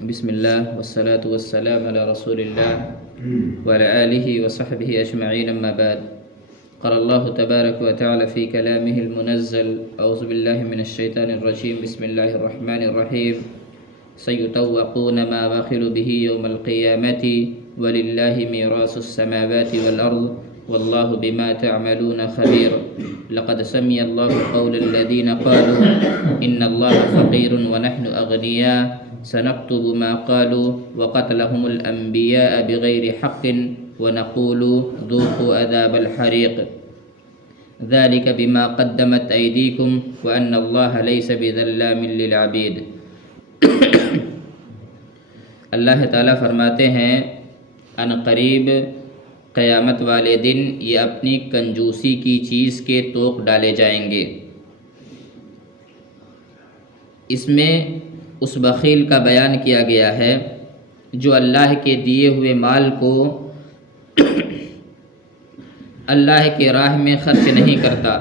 بسم الله والصلاة والسلام على رسول الله وعلى آله وصحبه أجمعين، أما بعد. قال الله تبارك وتعالى في كلامه المنزل: أعوذ بالله من الشيطان الرجيم، بسم الله الرحمن الرحيم. سيطوقون ما بخلوا به يوم القيامة ولله ميراث السماوات والأرض والله بما تعملون خبير. لقد سمع الله قول الذين قالوا إن الله فقير ونحن أغنياء سنكتب ما قالوا وقتلهم الأنبياء بغير حق ونقول ذوقوا عذاب الحريق ذلك بما قدمت أيديكم وأن الله ليس بظلام للعبيد. اللہ تعالیٰ فرماتے ہیں ان قریب قیامت والے دن یہ اپنی کنجوسی کی چیز کے طوق ڈالے جائیں گے. اس میں اس بخیل کا بیان کیا گیا ہے جو اللہ کے دیے ہوئے مال کو اللہ کے راہ میں خرچ نہیں کرتا،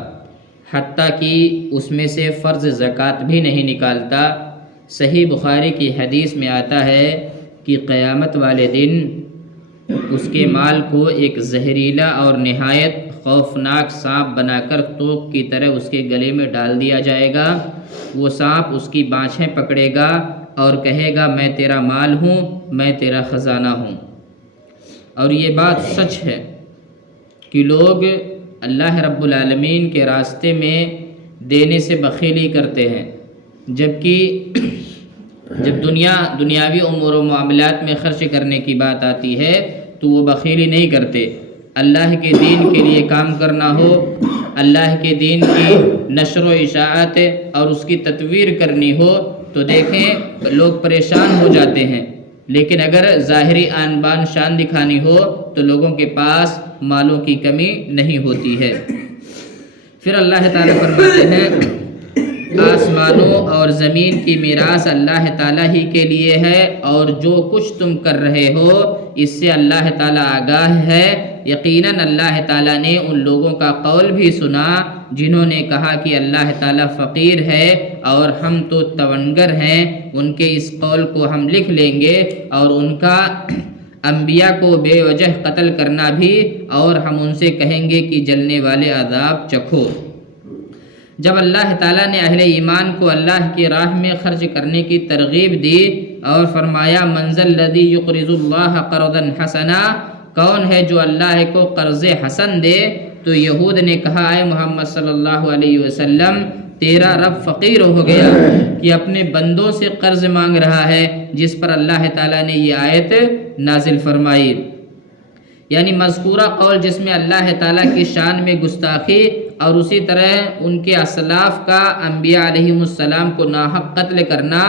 حتیٰ کہ اس میں سے فرض زکوٰۃ بھی نہیں نکالتا. صحیح بخاری کی حدیث میں آتا ہے کہ قیامت والے دن اس کے مال کو ایک زہریلا اور نہایت خوفناک سانپ بنا کر توق کی طرح اس کے گلے میں ڈال دیا جائے گا. وہ سانپ اس کی بانچھیں پکڑے گا اور کہے گا میں تیرا مال ہوں، میں تیرا خزانہ ہوں. اور یہ بات سچ ہے کہ لوگ اللہ رب العالمین کے راستے میں دینے سے بخیلی کرتے ہیں، جبکہ جب دنیاوی امور و معاملات میں خرچ کرنے کی بات آتی ہے تو وہ بخیلی نہیں کرتے. اللہ کے دین کے لیے کام کرنا ہو، اللہ کے دین کی نشر و اشاعت اور اس کی تطویر کرنی ہو تو دیکھیں لوگ پریشان ہو جاتے ہیں، لیکن اگر ظاہری آن بان شان دکھانی ہو تو لوگوں کے پاس مالوں کی کمی نہیں ہوتی ہے. پھر اللہ تعالیٰ فرماتے ہیں آسمانوں اور زمین کی میراث اللہ تعالیٰ ہی کے لیے ہے اور جو کچھ تم کر رہے ہو اس سے اللہ تعالیٰ آگاہ ہے. یقیناً اللہ تعالیٰ نے ان لوگوں کا قول بھی سنا جنہوں نے کہا کہ اللہ تعالیٰ فقیر ہے اور ہم تو تونگر ہیں. ان کے اس قول کو ہم لکھ لیں گے اور ان کا انبیاء کو بے وجہ قتل کرنا بھی، اور ہم ان سے کہیں گے کہ جلنے والے عذاب چکھو. جب اللہ تعالیٰ نے اہل ایمان کو اللہ کی راہ میں خرچ کرنے کی ترغیب دی اور فرمایا من ذا الذی یقرض اللہ قرضا حسنا، کون ہے جو اللہ کو قرض حسن دے، تو یہود نے کہا اے محمد صلی اللہ علیہ وسلم تیرا رب فقیر ہو گیا کہ اپنے بندوں سے قرض مانگ رہا ہے، جس پر اللہ تعالیٰ نے یہ آیت نازل فرمائی. یعنی مذکورہ قول جس میں اللہ تعالیٰ کی شان میں گستاخی اور اسی طرح ان کے اسلاف کا انبیاء علیہم السلام کو ناحق قتل کرنا،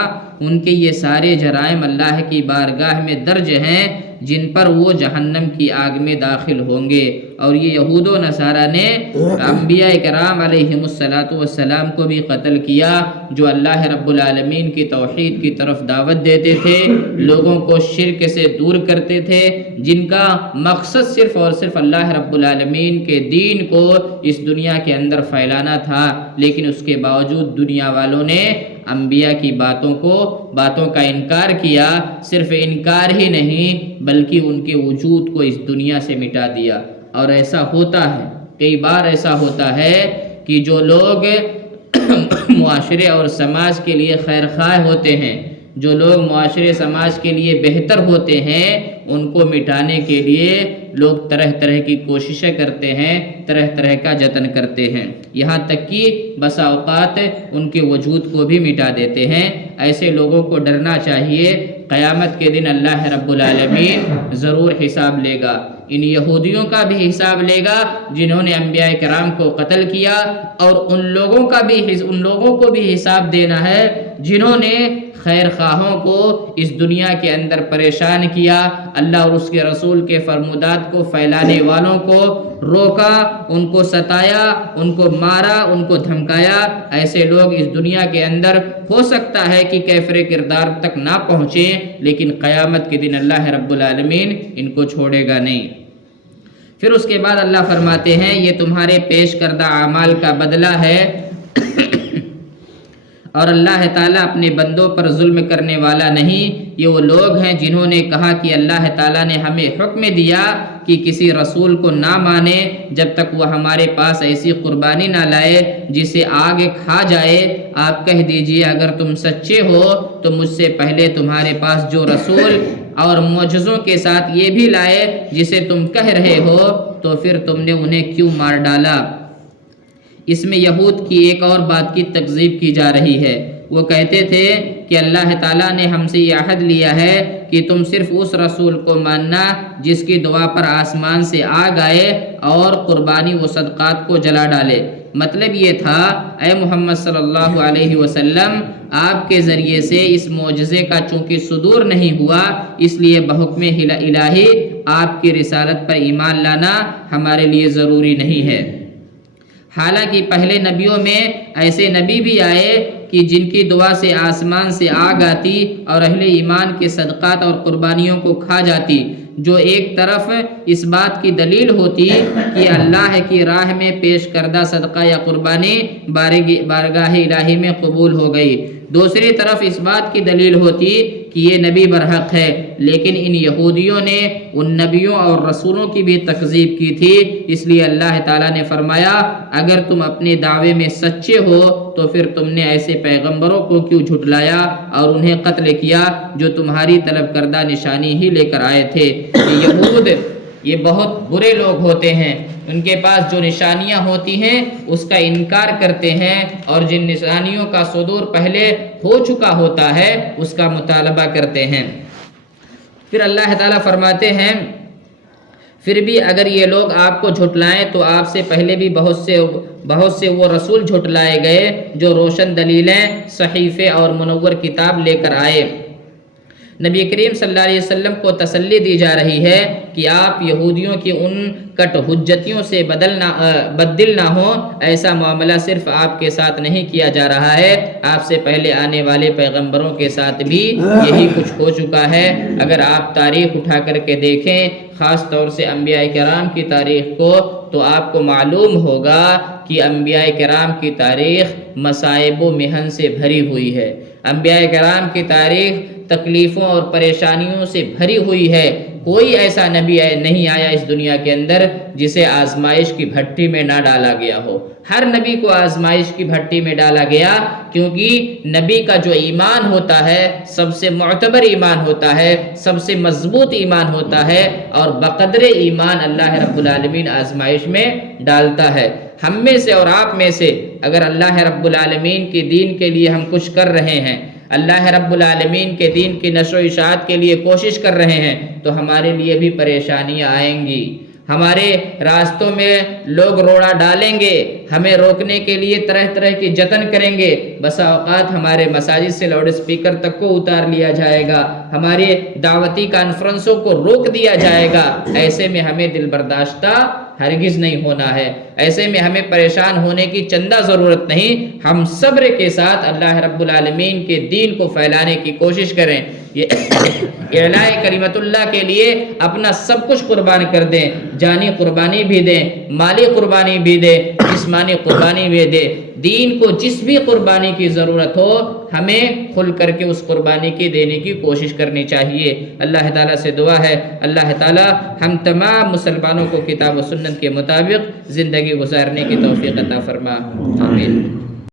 ان کے یہ سارے جرائم اللہ کی بارگاہ میں درج ہیں جن پر وہ جہنم کی آگ میں داخل ہوں گے. اور یہ یہود و نصارہ نے انبیاء کرام علیہم السلام کو بھی قتل کیا جو اللہ رب العالمین کی توحید کی طرف دعوت دیتے تھے، لوگوں کو شرک سے دور کرتے تھے، جن کا مقصد صرف اور صرف اللہ رب العالمین کے دین کو اس دنیا کے اندر پھیلانا تھا. لیکن اس کے باوجود دنیا والوں نے انبیاء کی باتوں کا انکار کیا. صرف انکار ہی نہیں بلکہ ان کے وجود کو اس دنیا سے مٹا دیا. اور ایسا ہوتا ہے، کئی بار ایسا ہوتا ہے کہ جو لوگ معاشرے اور سماج کے لیے خیر خواہ ہوتے ہیں، جو لوگ معاشرے سماج کے لیے بہتر ہوتے ہیں، ان کو مٹانے کے لیے لوگ طرح طرح کی کوششیں کرتے ہیں، طرح طرح کا جتن کرتے ہیں، یہاں تک کہ بسا اوقات ان کے وجود کو بھی مٹا دیتے ہیں. ایسے لوگوں کو ڈرنا چاہیے، قیامت کے دن اللہ رب العالمین ضرور حساب لے گا. ان یہودیوں کا بھی حساب لے گا جنہوں نے انبیاء کرام کو قتل کیا، اور ان لوگوں کو بھی حساب دینا ہے جنہوں نے خیر خواہوں کو اس دنیا کے اندر پریشان کیا، اللہ اور اس کے رسول کے فرمودات کو پھیلانے والوں کو روکا، ان کو ستایا، ان کو مارا، ان کو دھمکایا. ایسے لوگ اس دنیا کے اندر ہو سکتا ہے کہ کیفر کردار تک نہ پہنچیں، لیکن قیامت کے دن اللہ رب العالمین ان کو چھوڑے گا نہیں. پھر اس کے بعد اللہ فرماتے ہیں یہ تمہارے پیش کردہ اعمال کا بدلہ ہے اور اللہ تعالیٰ اپنے بندوں پر ظلم کرنے والا نہیں۔ یہ وہ لوگ ہیں جنہوں نے کہا کہ اللہ تعالیٰ نے ہمیں حکم دیا کہ کسی رسول کو نہ مانے جب تک وہ ہمارے پاس ایسی قربانی نہ لائے جسے آگ کھا جائے۔ آپ کہہ دیجئے اگر تم سچے ہو تو مجھ سے پہلے تمہارے پاس جو رسول اور معجزوں کے ساتھ یہ بھی لائے جسے تم کہہ رہے ہو تو پھر تم نے انہیں کیوں مار ڈالا؟ اس میں یہود کی ایک اور بات کی تکذیب کی جا رہی ہے۔ وہ کہتے تھے کہ اللہ تعالیٰ نے ہم سے یہ عہد لیا ہے کہ تم صرف اس رسول کو ماننا جس کی دعا پر آسمان سے آگ آئے اور قربانی و صدقات کو جلا ڈالے۔ مطلب یہ تھا اے محمد صلی اللہ علیہ وسلم، آپ کے ذریعے سے اس معجزے کا چونکہ صدور نہیں ہوا، اس لیے بحکم الہی آپ کی رسالت پر ایمان لانا ہمارے لیے ضروری نہیں ہے۔ حالانکہ پہلے نبیوں میں ایسے نبی بھی آئے کہ جن کی دعا سے آسمان سے آگ آتی اور اہل ایمان کے صدقات اور قربانیوں کو کھا جاتی، جو ایک طرف اس بات کی دلیل ہوتی کہ اللہ کی راہ میں پیش کردہ صدقہ یا قربانی بارگاہ الہی میں قبول ہو گئی، دوسری طرف اس بات کی دلیل ہوتی کہ یہ نبی برحق ہے۔ لیکن ان یہودیوں نے ان نبیوں اور رسولوں کی بھی تکذیب کی تھی، اس لیے اللہ تعالیٰ نے فرمایا اگر تم اپنے دعوے میں سچے ہو تو پھر تم نے ایسے پیغمبروں کو کیوں جھٹلایا اور انہیں قتل کیا جو تمہاری طلب کردہ نشانی ہی لے کر آئے تھے۔ یہود یہ بہت برے لوگ ہوتے ہیں، ان کے پاس جو نشانیاں ہوتی ہیں اس کا انکار کرتے ہیں اور جن نشانیوں کا صدور پہلے ہو چکا ہوتا ہے اس کا مطالبہ کرتے ہیں۔ پھر اللہ تعالیٰ فرماتے ہیں پھر بھی اگر یہ لوگ آپ کو جھٹلائیں تو آپ سے پہلے بھی بہت سے وہ رسول جھٹلائے گئے جو روشن دلیلیں، صحیفے اور منور کتاب لے کر آئے۔ نبی کریم صلی اللہ علیہ وسلم کو تسلی دی جا رہی ہے کہ آپ یہودیوں کی ان کٹ حجتیوں سے بدل نہ ہوں۔ ایسا معاملہ صرف آپ کے ساتھ نہیں کیا جا رہا ہے، آپ سے پہلے آنے والے پیغمبروں کے ساتھ بھی یہی کچھ ہو چکا ہے۔ اگر آپ تاریخ اٹھا کر کے دیکھیں، خاص طور سے انبیاء کرام کی تاریخ کو، تو آپ کو معلوم ہوگا کہ انبیاء کرام کی تاریخ مصائب و محن سے بھری ہوئی ہے۔ انبیاء کرام کی تاریخ تکلیفوں اور پریشانیوں سے بھری ہوئی ہے۔ کوئی ایسا نبی نہیں آیا اس دنیا کے اندر جسے آزمائش کی بھٹی میں نہ ڈالا گیا ہو۔ ہر نبی کو آزمائش کی بھٹی میں ڈالا گیا، کیونکہ نبی کا جو ایمان ہوتا ہے سب سے معتبر ایمان ہوتا ہے، سب سے مضبوط ایمان ہوتا ہے، اور بقدر ایمان اللہ رب العالمین آزمائش میں ڈالتا ہے۔ ہم میں سے اور آپ میں سے اگر اللہ رب العالمین کے دین کے لیے ہم کچھ کر رہے ہیں، اللہ رب العالمین کے دین کی نشر و اشاعت کے لیے کوشش کر رہے ہیں، تو ہمارے لیے بھی پریشانیاں آئیں گی۔ ہمارے راستوں میں لوگ روڑا ڈالیں گے، ہمیں روکنے کے لیے طرح طرح کی جتن کریں گے۔ بسا اوقات ہمارے مساجد سے لاؤڈ اسپیکر تک کو اتار لیا جائے گا، ہمارے دعوتی کانفرنسوں کو روک دیا جائے گا۔ ایسے میں ہمیں دل برداشتہ ہرگز نہیں ہونا ہے، ایسے میں ہمیں پریشان ہونے کی چندہ ضرورت نہیں۔ ہم صبر کے ساتھ اللہ رب العالمین کے دین کو پھیلانے کی کوشش کریں، یہ اعلاء کلمت اللہ کے لیے اپنا سب کچھ قربان کر دیں، جانی قربانی بھی دیں، مالی قربانی بھی دیں، جسمانی قربانی بھی دیں۔ دین کو جس بھی قربانی کی ضرورت ہو ہمیں کھل کر کے اس قربانی کی دینے کی کوشش کرنی چاہیے۔ اللہ تعالیٰ سے دعا ہے اللہ تعالیٰ ہم تمام مسلمانوں کو کتاب و سنت کے مطابق زندگی گزارنے کی توفیق عطا فرما، آمین۔